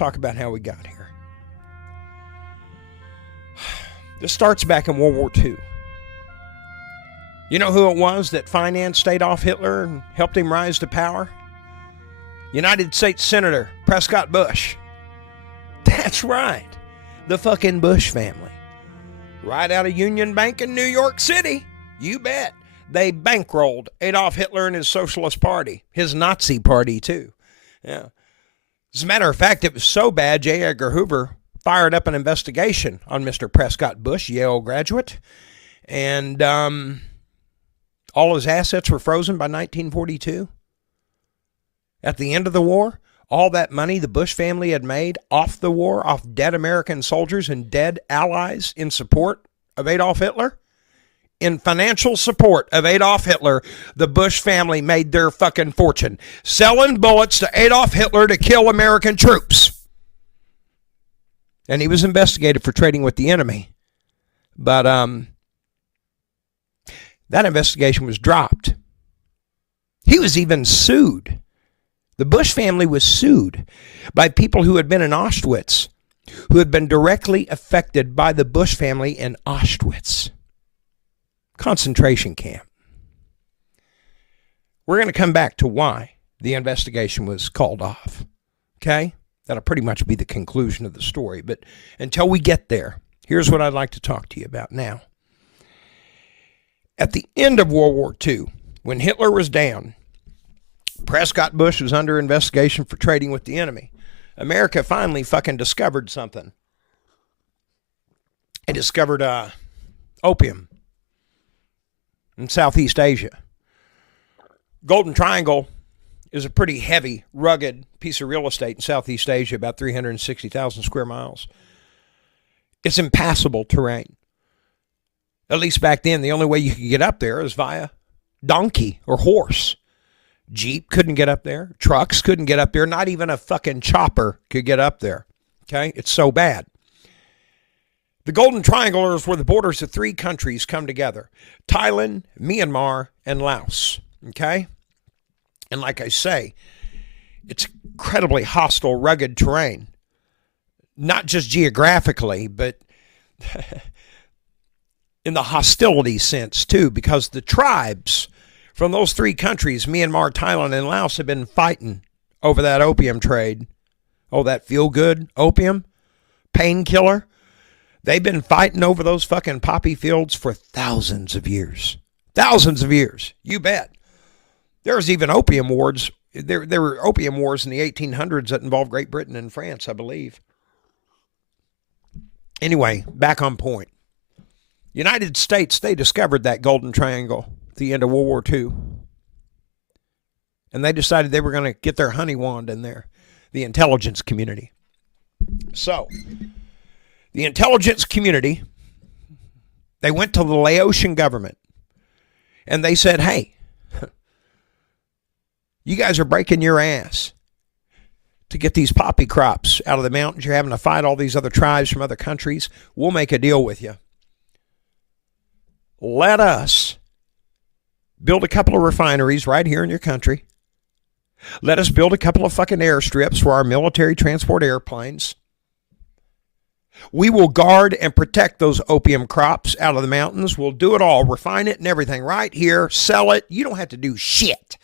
talk about how we got here. This starts back in World War II. You know who it was that financed Adolf Hitler and helped him rise to power? United States Senator Prescott Bush. That's right. The fucking Bush family. Right out of Union Bank in New York City. You bet. They bankrolled Adolf Hitler and his Socialist Party. His Nazi Party, too. Yeah. As a matter of fact, it was so bad, J. Edgar Hoover fired up an investigation on Mr. Prescott Bush, Yale graduate. And all his assets were frozen by 1942. At the end of the war, all that money the Bush family had made off the war, off dead American soldiers and dead allies in support of Adolf Hitler, in financial support of Adolf Hitler, the Bush family made their fucking fortune selling bullets to Adolf Hitler to kill American troops. And he was investigated for trading with the enemy. But that investigation was dropped. He was even sued. The Bush family was sued by people who had been in Auschwitz, who had been directly affected by the Bush family in Auschwitz concentration camp. We're going to come back to why the investigation was called off. Okay? That'll pretty much be the conclusion of the story. But until we get there, here's what I'd like to talk to you about now. At the end of World War II, when Hitler was down, Prescott Bush was under investigation for trading with the enemy. America finally fucking discovered something. They discovered opium in Southeast Asia. Golden Triangle is a pretty heavy, rugged piece of real estate in Southeast Asia, about 360,000 square miles. It's impassable terrain. At least back then, the only way you could get up there is via donkey or horse. Jeep couldn't get up there. Trucks couldn't get up there. Not even a fucking chopper could get up there. Okay? It's so bad. The Golden Triangle is where the borders of 3 countries come together. Thailand, Myanmar, and Laos. Okay? And like I say, it's incredibly hostile, rugged terrain. Not just geographically, but in the hostility sense too, because the tribes from those 3 countries, Myanmar, Thailand, and Laos, have been fighting over that opium trade. Oh, that feel-good opium, painkiller. They've been fighting over those fucking poppy fields for thousands of years. Thousands of years. You bet. There was even opium wars. There were opium wars in the 1800s that involved Great Britain and France, I believe. Anyway, back on point. United States, they discovered that Golden Triangle at the end of World War II. And they decided they were going to get their honey wand in there, the intelligence community. So, the intelligence community, they went to the Laotian government and they said, hey, you guys are breaking your ass to get these poppy crops out of the mountains. You're having to fight all these other tribes from other countries. We'll make a deal with you. Let us build a couple of refineries right here in your country. Let us build a couple of fucking airstrips for our military transport airplanes. We will guard and protect those opium crops out of the mountains. We'll do it all, refine it and everything right here, sell it. You don't have to do shit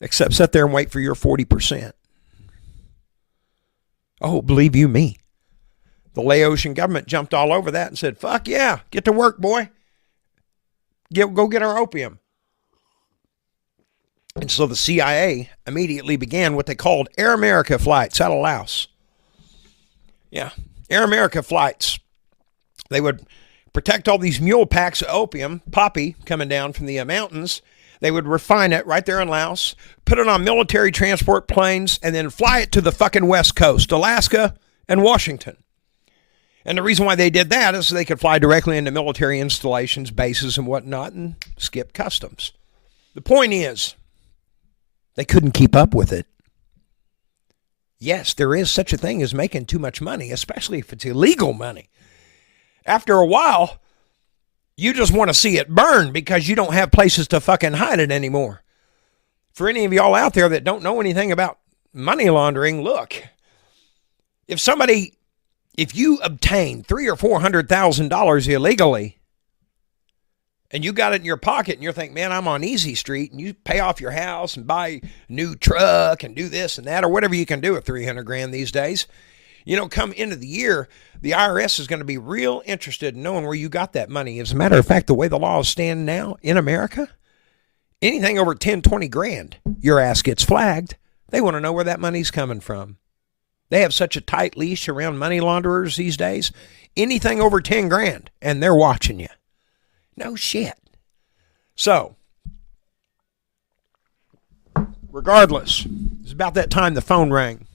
except sit there and wait for your 40%. Oh, believe you me. The Laotian government jumped all over that and said, fuck yeah, get to work, boy. Go get our opium. And so the CIA immediately began what they called Air America flights out of Laos. Yeah, Air America flights. They would protect all these mule packs of opium, poppy, coming down from the mountains. They would refine it right there in Laos, put it on military transport planes, and then fly it to the fucking West Coast, Alaska and Washington. And the reason why they did that is so they could fly directly into military installations, bases, and whatnot, and skip customs. The point is, they couldn't keep up with it. Yes, there is such a thing as making too much money, especially if it's illegal money. After a while, you just want to see it burn because you don't have places to fucking hide it anymore. For any of y'all out there that don't know anything about money laundering, look, If you obtain $300,000 or $400,000 illegally, and you got it in your pocket, and you're thinking, man, I'm on easy street, and you pay off your house and buy a new truck and do this and that, or whatever you can do with $300,000 these days, come into the year, the IRS is going to be real interested in knowing where you got that money. As a matter of fact, the way the laws stand now in America, anything over 10, 20 grand, your ass gets flagged. They want to know where that money's coming from. They have such a tight leash around money launderers these days. Anything over 10 grand, and they're watching you. No shit. So, regardless, it's about that time the phone rang.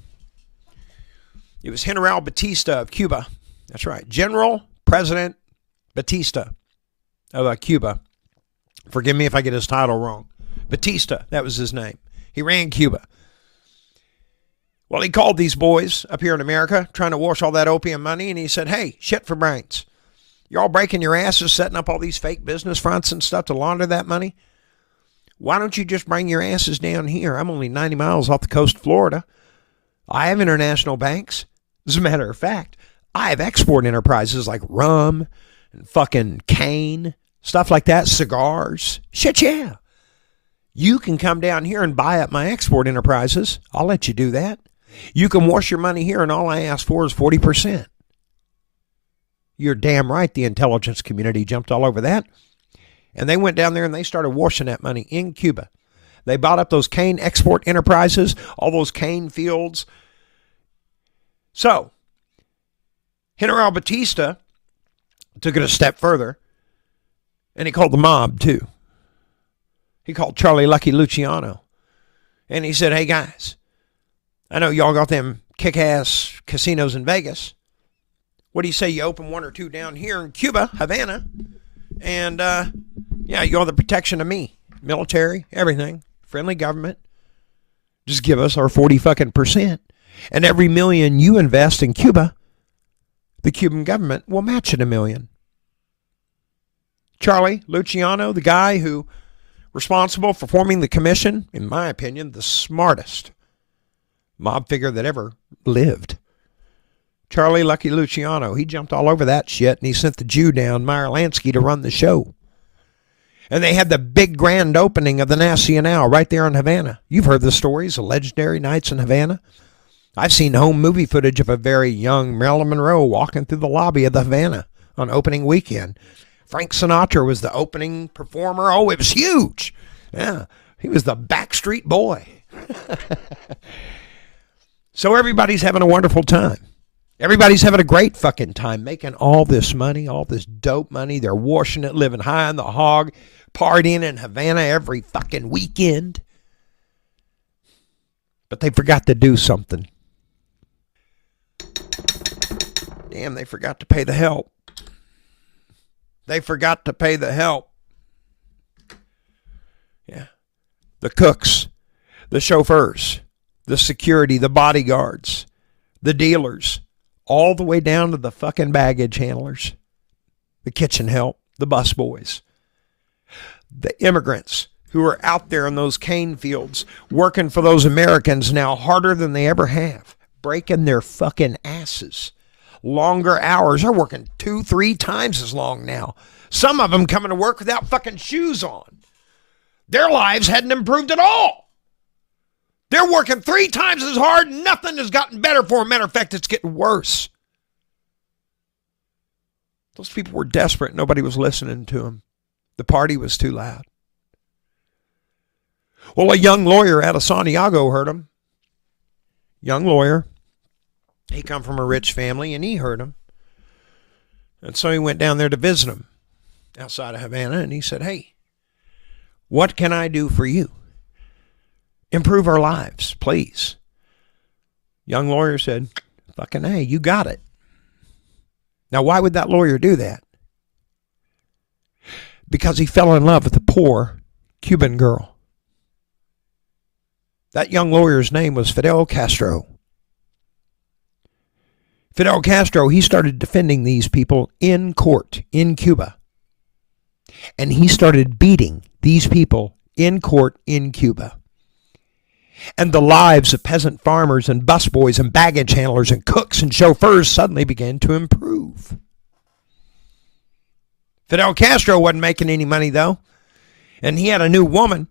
It was General Batista of Cuba. That's right. General President Batista of Cuba. Forgive me if I get his title wrong. Batista, that was his name. He ran Cuba. Well, he called these boys up here in America trying to wash all that opium money, and he said, hey, shit for brains. You're all breaking your asses setting up all these fake business fronts and stuff to launder that money. Why don't you just bring your asses down here? I'm only 90 miles off the coast of Florida. I have international banks. As a matter of fact, I have export enterprises like rum and fucking cane, stuff like that, cigars. Shit, yeah. You can come down here and buy up my export enterprises. I'll let you do that. You can wash your money here, and all I ask for is 40%. You're damn right the intelligence community jumped all over that. And they went down there and they started washing that money in Cuba. They bought up those cane export enterprises, all those cane fields. So, General Batista took it a step further, and he called the mob too. He called Charlie Lucky Luciano. And he said, hey guys, I know y'all got them kick-ass casinos in Vegas. What do you say you open one or two down here in Cuba, Havana, and you have the protection of me, military, everything, friendly government. Just give us our 40%, and every $1,000,000 you invest in Cuba, the Cuban government will match it $1 million. Charlie Luciano, the guy who responsible for forming the commission, in my opinion, the smartest mob figure that ever lived. Charlie Lucky Luciano, he jumped all over that shit, and he sent the Jew down, Meyer Lansky, to run the show. And they had the big grand opening of the Nacional right there in Havana. You've heard the stories of legendary nights in Havana. I've seen home movie footage of a very young Marilyn Monroe walking through the lobby of the Havana on opening weekend. Frank Sinatra was the opening performer. Oh, it was huge. Yeah, he was the Backstreet Boy. So everybody's having a wonderful time. Everybody's having a great fucking time making all this money, all this dope money. They're washing it, living high on the hog, partying in Havana every fucking weekend. But they forgot to do something. Damn, they forgot to pay the help. They forgot to pay the help. Yeah. The cooks, the chauffeurs, the security, the bodyguards, the dealers, all the way down to the fucking baggage handlers, the kitchen help, the bus boys, the immigrants who are out there in those cane fields working for those Americans now harder than they ever have, breaking their fucking asses. Longer hours. They're working 2-3 times as long now. Some of them coming to work without fucking shoes on. Their lives hadn't improved at all. They're working 3 times as hard. Nothing has gotten better for them. Matter of fact, it's getting worse. Those people were desperate. Nobody was listening to them. The party was too loud. Well, a young lawyer out of Santiago heard them. Young lawyer. He come from a rich family, and he heard them. And so he went down there to visit them outside of Havana, and he said, hey, what can I do for you? Improve our lives, please. Young lawyer said, fucking hey, you got it. Now, why would that lawyer do that? Because he fell in love with a poor Cuban girl. That young lawyer's name was Fidel Castro. Fidel Castro, he started defending these people in court in Cuba. And he started beating these people in court in Cuba. And the lives of peasant farmers and busboys and baggage handlers and cooks and chauffeurs suddenly began to improve. Fidel Castro wasn't making any money, though. And he had a new woman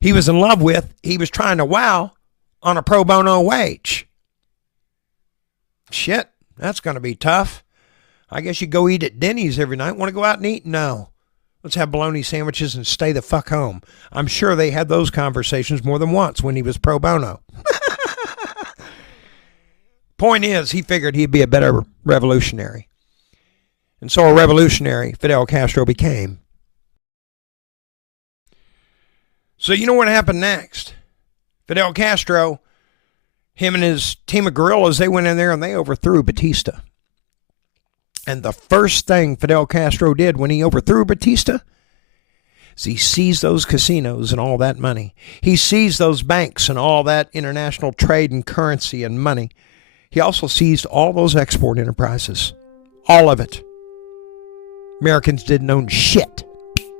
he was in love with. He was trying to wow on a pro bono wage. Shit, that's going to be tough. I guess you go eat at Denny's every night. Want to go out and eat? No. Let's have bologna sandwiches and stay the fuck home. I'm sure they had those conversations more than once when he was pro bono. Point is, he figured he'd be a better revolutionary. And so a revolutionary Fidel Castro became. So you know what happened next? Fidel Castro, him and his team of guerrillas, they went in there and they overthrew Batista. And the first thing Fidel Castro did when he overthrew Batista is he seized those casinos and all that money. He seized those banks and all that international trade and currency and money. He also seized all those export enterprises. All of it. Americans didn't own shit.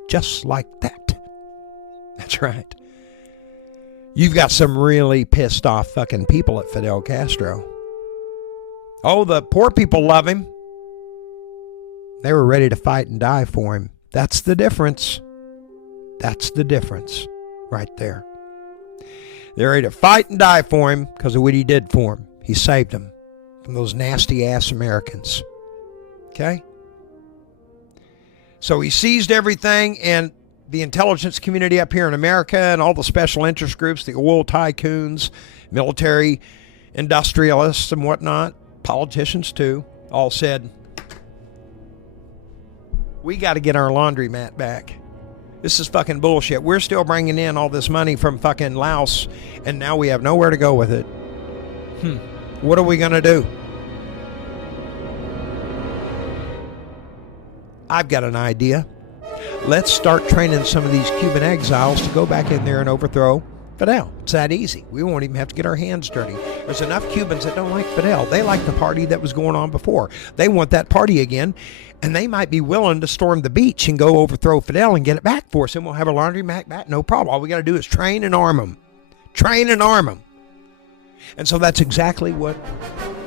Just like that. That's right. You've got some really pissed off fucking people at Fidel Castro. Oh, the poor people love him. They were ready to fight and die for him. That's the difference. That's the difference right there. They're ready to fight and die for him because of what he did for them. He saved them from those nasty ass Americans. Okay? So he seized everything, and the intelligence community up here in America and all the special interest groups, the oil tycoons, military industrialists and whatnot, politicians too, all said, we got to get our laundromat back. This is fucking bullshit. We're still bringing in all this money from fucking Laos, and now we have nowhere to go with it. What are we going to do? I've got an idea. Let's start training some of these Cuban exiles to go back in there and overthrow Fidel. It's that easy. We won't even have to get our hands dirty. There's enough Cubans that don't like Fidel. They like the party that was going on before. They want that party again, and they might be willing to storm the beach and go overthrow Fidel and get it back for us, and we'll have a laundromat back. No problem. All we got to do is train and arm them. Train and arm them. And so that's exactly what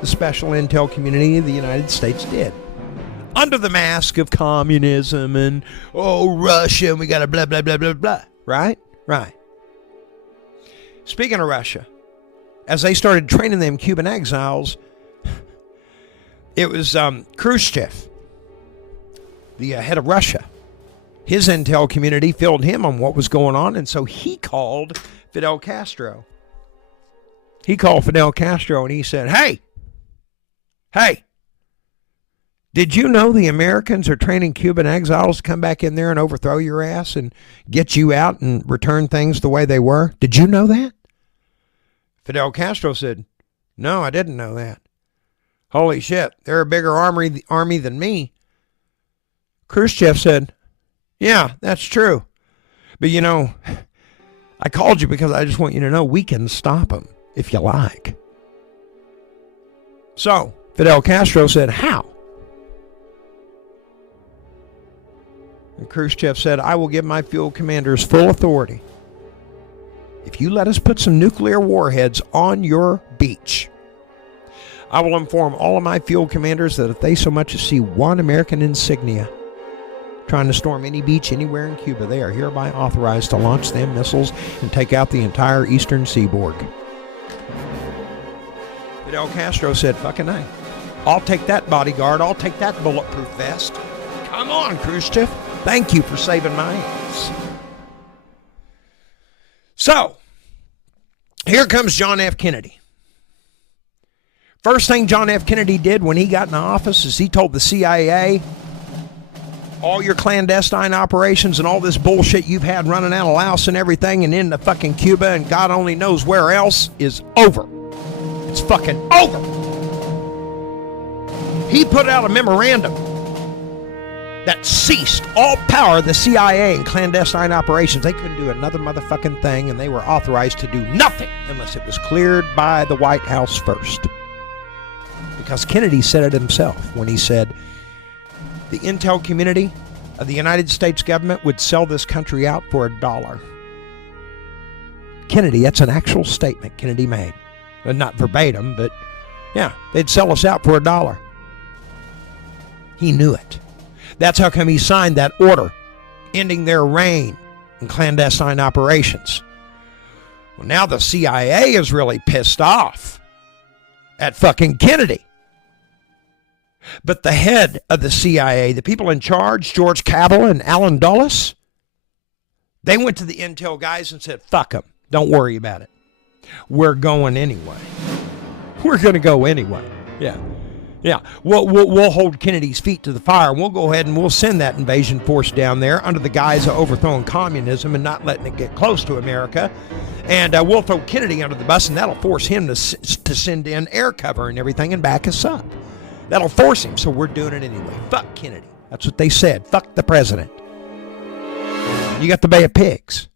the special intel community of the United States did. Under the mask of communism and, Russia, and we got to blah, blah, blah, blah, blah. Right? Right. Speaking of Russia, as they started training them Cuban exiles, it was Khrushchev, the head of Russia. His intel community filled him on what was going on, and so he called Fidel Castro. He called Fidel Castro and he said, hey, did you know the Americans are training Cuban exiles to come back in there and overthrow your ass and get you out and return things the way they were? Did you know that? Fidel Castro said, no, I didn't know that. Holy shit, they're a bigger army than me. Khrushchev said, yeah, that's true. But you know, I called you because I just want you to know we can stop them if you like. So Fidel Castro said, how? And Khrushchev said, I will give my field commanders full authority if you let us put some nuclear warheads on your beach. I will inform all of my field commanders that if they so much as see one American insignia trying to storm any beach anywhere in Cuba, they are hereby authorized to launch them missiles and take out the entire eastern seaboard. Fidel Castro said, fucking A. I'll take that bodyguard. I'll take that bulletproof vest. Come on, Khrushchev. Thank you for saving my ass. So, here comes John F. Kennedy. First thing John F. Kennedy did when he got in office is he told the CIA, all your clandestine operations and all this bullshit you've had running out of Laos and everything and into fucking Cuba and God only knows where else is over. It's fucking over. He put out a memorandum that ceased all power of the CIA and clandestine operations. They couldn't do another motherfucking thing, and they were authorized to do nothing unless it was cleared by the White House first. Because Kennedy said it himself when he said, the intel community of the United States government would sell this country out for $1. Kennedy. That's an actual statement Kennedy made. Not verbatim, but yeah, they'd sell us out for $1. He knew it. That's how come he signed that order, ending their reign in clandestine operations. Well, now the CIA is really pissed off at fucking Kennedy. But the head of the CIA, the people in charge, George Cabell and Alan Dulles, they went to the intel guys and said, fuck them. Don't worry about it. We're going anyway. We're going to go anyway. Yeah. We'll hold Kennedy's feet to the fire, and we'll go ahead and we'll send that invasion force down there under the guise of overthrowing communism and not letting it get close to America. And we'll throw Kennedy under the bus, and that'll force him to send in air cover and everything and back us up. That'll force him, so we're doing it anyway. Fuck Kennedy. That's what they said. Fuck the president. You got the Bay of Pigs.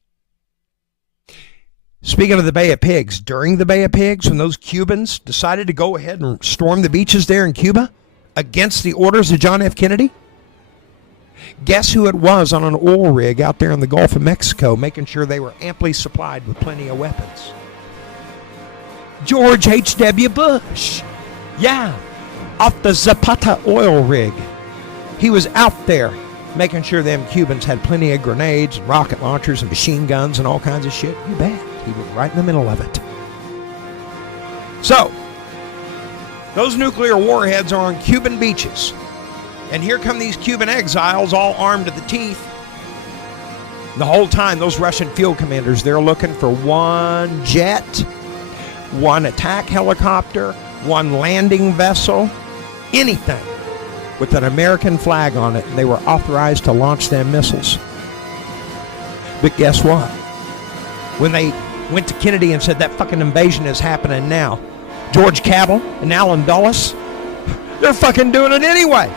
Speaking of the Bay of Pigs, during the Bay of Pigs, when those Cubans decided to go ahead and storm the beaches there in Cuba against the orders of John F. Kennedy, guess who it was on an oil rig out there in the Gulf of Mexico making sure they were amply supplied with plenty of weapons? George H.W. Bush. Yeah, off the Zapata oil rig. He was out there making sure them Cubans had plenty of grenades and rocket launchers and machine guns and all kinds of shit. You bet. He was right in the middle of it. So, those nuclear warheads are on Cuban beaches. And here come these Cuban exiles all armed to the teeth. The whole time, those Russian field commanders, they're looking for one jet, one attack helicopter, one landing vessel, anything with an American flag on it, and they were authorized to launch them missiles. But guess what? When they went to Kennedy and said that fucking invasion is happening now, George Cabell and Alan Dulles, they're fucking doing it anyway.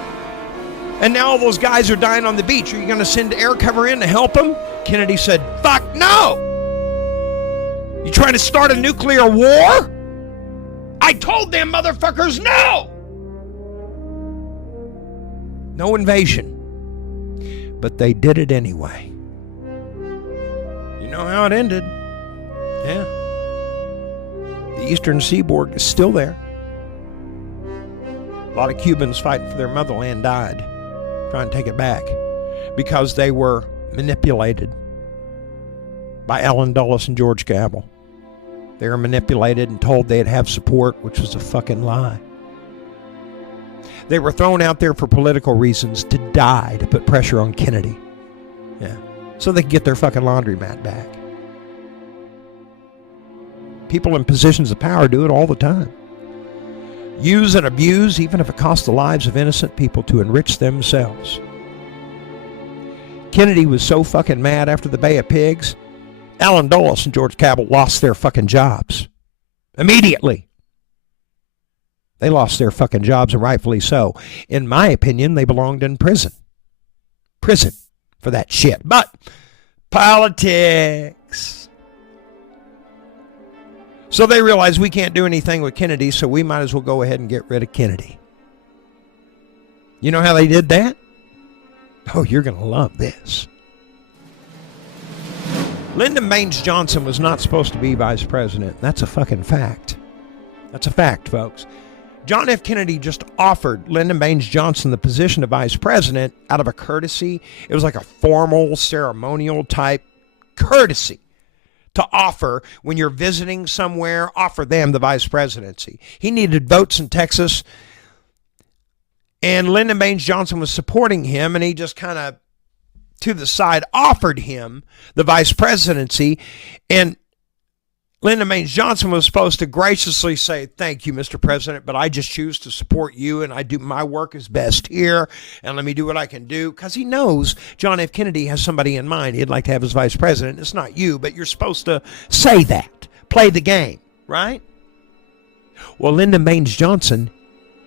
And now all those guys are dying on the beach. Are you going to send air cover in to help them? Kennedy said, fuck no! You trying to start a nuclear war? I told them motherfuckers no! No invasion. But they did it anyway. You know how it ended. Yeah. The eastern seaboard is still there. A lot of Cubans fighting for their motherland died, trying to take it back, because they were manipulated by Alan Dulles and George Cabell. They were manipulated and told they'd have support, which was a fucking lie. They were thrown out there for political reasons to die, to put pressure on Kennedy. Yeah. So they could get their fucking laundromat back. People in positions of power do it all the time. Use and abuse, even if it costs the lives of innocent people, to enrich themselves. Kennedy was so fucking mad after the Bay of Pigs, Alan Dulles and George Cabell lost their fucking jobs. Immediately. They lost their fucking jobs, and rightfully so. In my opinion, they belonged in prison. Prison for that shit. But politics. So they realized we can't do anything with Kennedy, so we might as well go ahead and get rid of Kennedy. You know how they did that? Oh, you're going to love this. Lyndon Baines Johnson was not supposed to be vice president. That's a fucking fact. That's a fact, folks. John F. Kennedy just offered Lyndon Baines Johnson the position of vice president out of a courtesy. It was like a formal, ceremonial type courtesy to offer when you're visiting somewhere, offer them the vice presidency. He needed votes in Texas, and Lyndon Baines Johnson was supporting him, and he just kind of, to the side, offered him the vice presidency, and Lyndon Baines Johnson was supposed to graciously say, thank you, Mr. President, but I just choose to support you, and I do my work is best here, and let me do what I can do, because he knows John F. Kennedy has somebody in mind he'd like to have as vice president. It's not you, but you're supposed to say that. Play the game, right? Well, Lyndon Baines Johnson,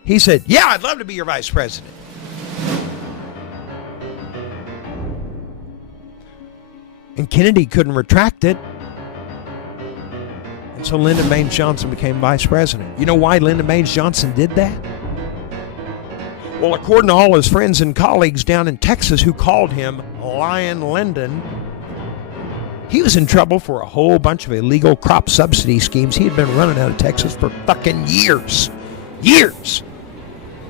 he said, yeah, I'd love to be your vice president. And Kennedy couldn't retract it. And so Lyndon Baines Johnson became vice president. You know why Lyndon Baines Johnson did that? Well, according to all his friends and colleagues down in Texas who called him Lion Lyndon, He was in trouble for a whole bunch of illegal crop subsidy schemes he had been running out of Texas for fucking years. Years.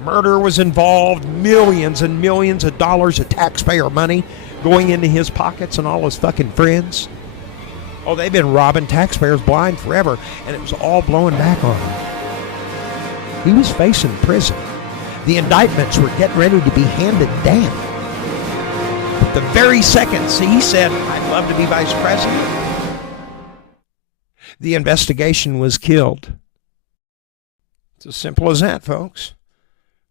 Murder was involved, millions and millions of dollars of taxpayer money going into his pockets and all his fucking friends. Oh, they've been robbing taxpayers blind forever, and it was all blowing back on him. He was facing prison. The indictments were getting ready to be handed down. But the very second he said, I'd love to be vice president, the investigation was killed. It's as simple as that, folks.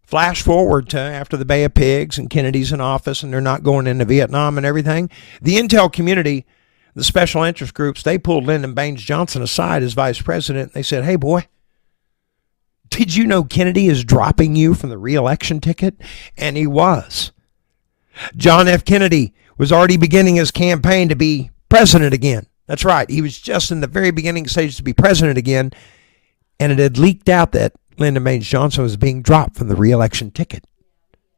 Flash forward to after the Bay of Pigs and Kennedy's in office and they're not going into Vietnam and everything. The intel community, the special interest groups, they pulled Lyndon Baines Johnson aside as vice president. They said, hey, boy, did you know Kennedy is dropping you from the re-election ticket? And he was. John F. Kennedy was already beginning his campaign to be president again. That's right. He was just in the very beginning stages to be president again. And it had leaked out that Lyndon Baines Johnson was being dropped from the re-election ticket.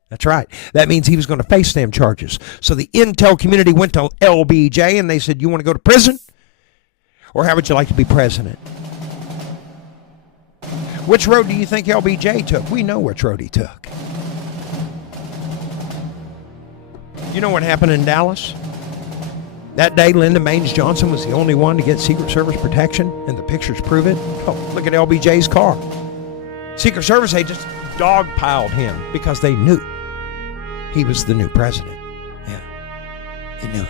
That's right. That means he was going to face them charges. So the intel community went to LBJ and they said, you want to go to prison? Or how would you like to be president? Which road do you think LBJ took? We know which road he took. You know what happened in Dallas? That day, Lyndon Baines Johnson was the only one to get Secret Service protection, and the pictures prove it. Oh, look at LBJ's car. Secret Service agents dogpiled him because they knew he was the new president. Yeah, they knew it.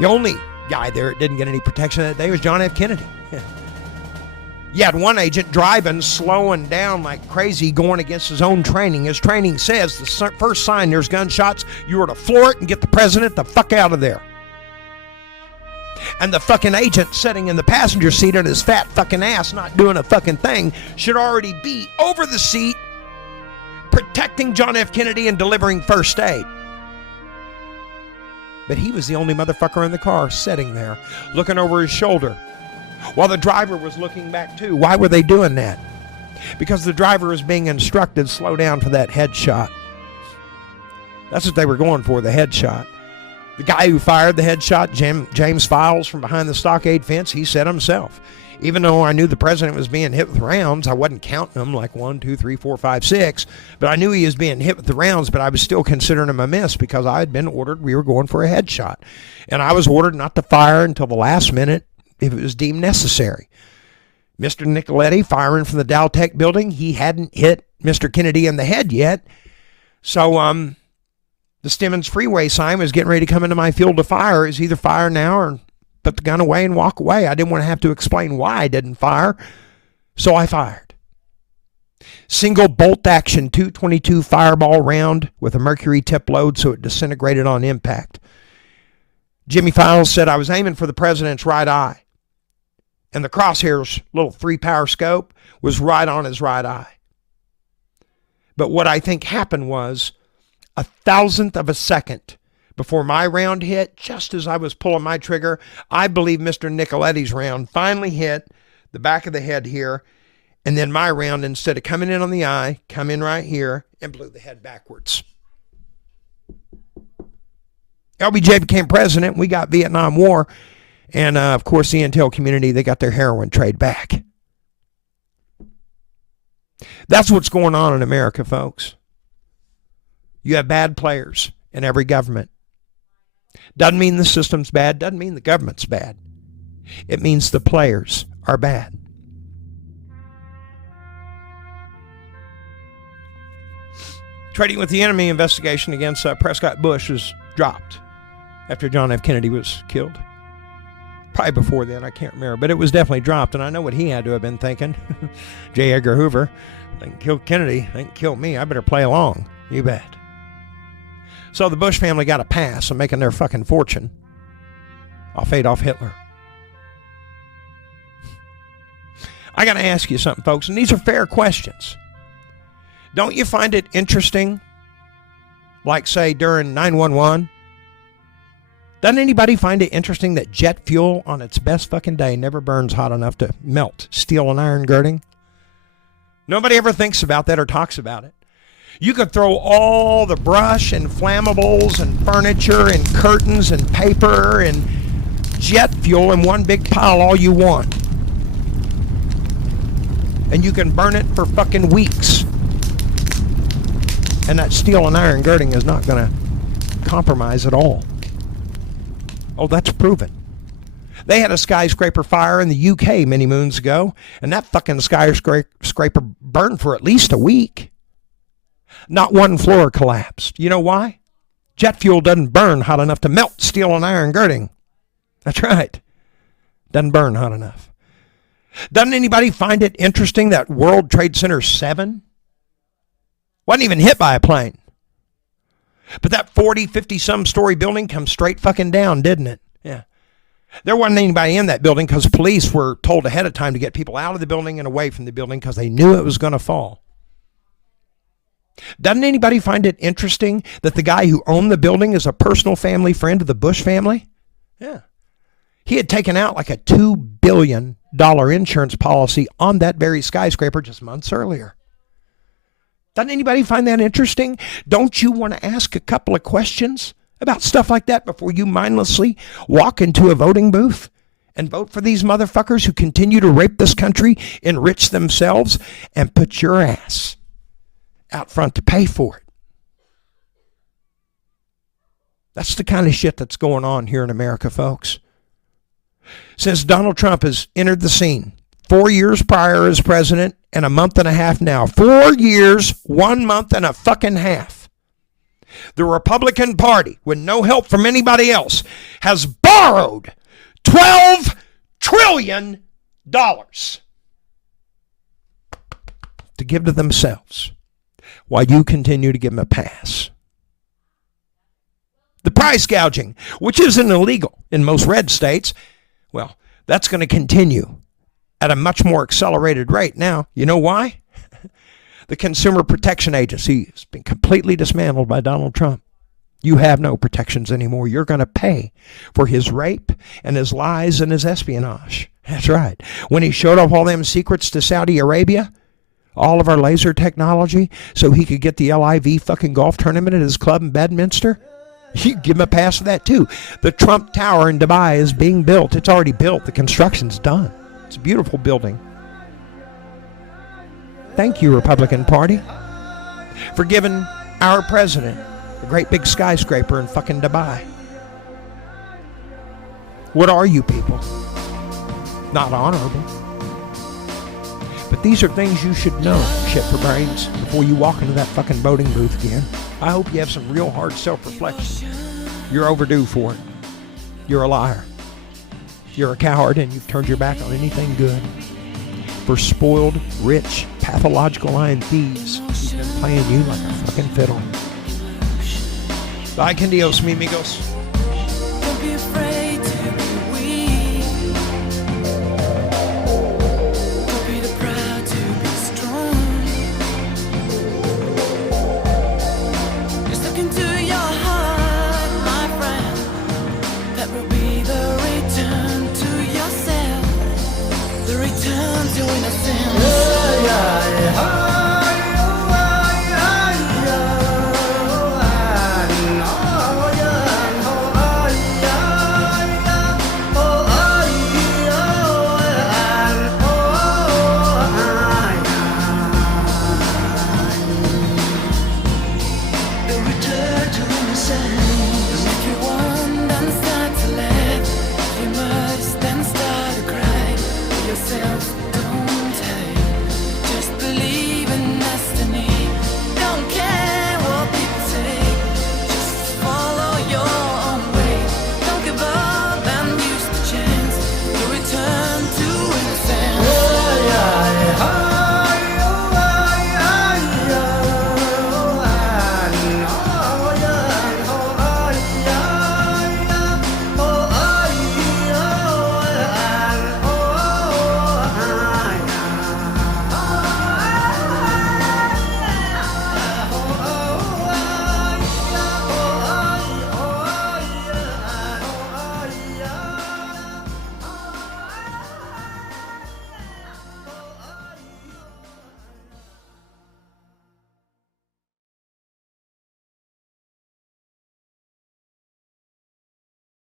The only guy there that didn't get any protection that day was John F. Kennedy. Yeah. You had one agent driving, slowing down like crazy, going against his own training. His training says the first sign there's gunshots, you are to floor it and get the president the fuck out of there. And the fucking agent sitting in the passenger seat on his fat fucking ass, not doing a fucking thing, should already be over the seat, protecting John F. Kennedy and delivering first aid. But he was the only motherfucker in the car sitting there, looking over his shoulder, while the driver was looking back too. Why were they doing that? Because the driver was being instructed, slow down for that headshot. That's what they were going for, the headshot. The guy who fired the headshot, James Files from behind the stockade fence, he said himself, even though I knew the president was being hit with rounds, I wasn't counting them like 1, 2, 3, 4, 5, 6, but I knew he was being hit with the rounds, but I was still considering him a miss because I had been ordered, we were going for a headshot. And I was ordered not to fire until the last minute if it was deemed necessary. Mr. Nicoletti firing from the Dowtech building, he hadn't hit Mr. Kennedy in the head yet. So the Stemmons Freeway sign was getting ready to come into my field of fire. Is either fire now or put the gun away and walk away. I didn't want to have to explain why I didn't fire, so I fired. Single bolt action 222 fireball round with a mercury tip load so it disintegrated on impact. Jimmy Files said I was aiming for the president's right eye. And the crosshair's little 3-power scope was right on his right eye. But what I think happened was 1,000th of a second before my round hit, just as I was pulling my trigger, I believe Mr. Nicoletti's round finally hit the back of the head here, and then my round, instead of coming in on the eye, come in right here and blew the head backwards. LBJ became president. We got Vietnam War. And, of course, the intel community, they got their heroin trade back. That's what's going on in America, folks. You have bad players in every government. Doesn't mean the system's bad. Doesn't mean the government's bad. It means the players are bad. Trading with the enemy investigation against Prescott Bush was dropped after John F. Kennedy was killed. Probably before then, I can't remember, but it was definitely dropped, and I know what he had to have been thinking. J. Edgar Hoover, they can kill Kennedy, they can kill me, I better play along. You bet. So the Bush family got a pass on making their fucking fortune off Adolf Hitler. I got to ask you something, folks, and these are fair questions. Don't you find it interesting, like, say, during 9/11, doesn't anybody find it interesting that jet fuel on its best fucking day never burns hot enough to melt steel and iron girding? Nobody ever thinks about that or talks about it. You could throw all the brush and flammables and furniture and curtains and paper and jet fuel in one big pile all you want. And you can burn it for fucking weeks. And that steel and iron girding is not going to compromise at all. Oh, that's proven. They had a skyscraper fire in the UK many moons ago, and that fucking skyscraper burned for at least a week. Not one floor collapsed. You know why? Jet fuel doesn't burn hot enough to melt steel and iron girding. That's right. Doesn't burn hot enough. Doesn't anybody find it interesting that World Trade Center 7 wasn't even hit by a plane? But that 40, 50-some story building comes straight fucking down, didn't it? Yeah. There wasn't anybody in that building because police were told ahead of time to get people out of the building and away from the building because they knew it was going to fall. Doesn't anybody find it interesting that the guy who owned the building is a personal family friend of the Bush family? Yeah. He had taken out like a $2 billion insurance policy on that very skyscraper just months earlier. Doesn't anybody find that interesting? Don't you want to ask a couple of questions about stuff like that before you mindlessly walk into a voting booth and vote for these motherfuckers who continue to rape this country, enrich themselves, and put your ass out front to pay for it? That's the kind of shit that's going on here in America, folks. Since Donald Trump has entered the scene, 4 years prior as president and a month and a half now. 4 years, 1 month and a fucking half. The Republican Party, with no help from anybody else, has borrowed $12 trillion to give to themselves while you continue to give them a pass. The price gouging, which isn't illegal in most red states, well, that's going to continue at a much more accelerated rate now. You know why? The Consumer Protection Agency has been completely dismantled by Donald Trump. You have no protections anymore. You're going to pay for his rape and his lies and his espionage. That's right. When he showed off all them secrets to Saudi Arabia, all of our laser technology, so he could get the LIV fucking golf tournament at his club in Bedminster, you give him a pass for that too. The Trump Tower in Dubai is being built. It's already built. The construction's done. It's a beautiful building. Thank you, Republican Party, for giving our president a great big skyscraper in fucking Dubai. What are you people? Not honorable. But these are things you should know, shit for brains, before you walk into that fucking voting booth again. I hope you have some real hard self-reflection. You're overdue for it. You're a liar. You're a coward, and you've turned your back on anything good. For spoiled, rich, pathological lying thieves who've been playing you like a fucking fiddle. Bye, con Dios, mi amigos. Don't be afraid to be weak. Don't be too proud to be strong. Just look into your heart, my friend. That will be the return to yourself. The return to innocence.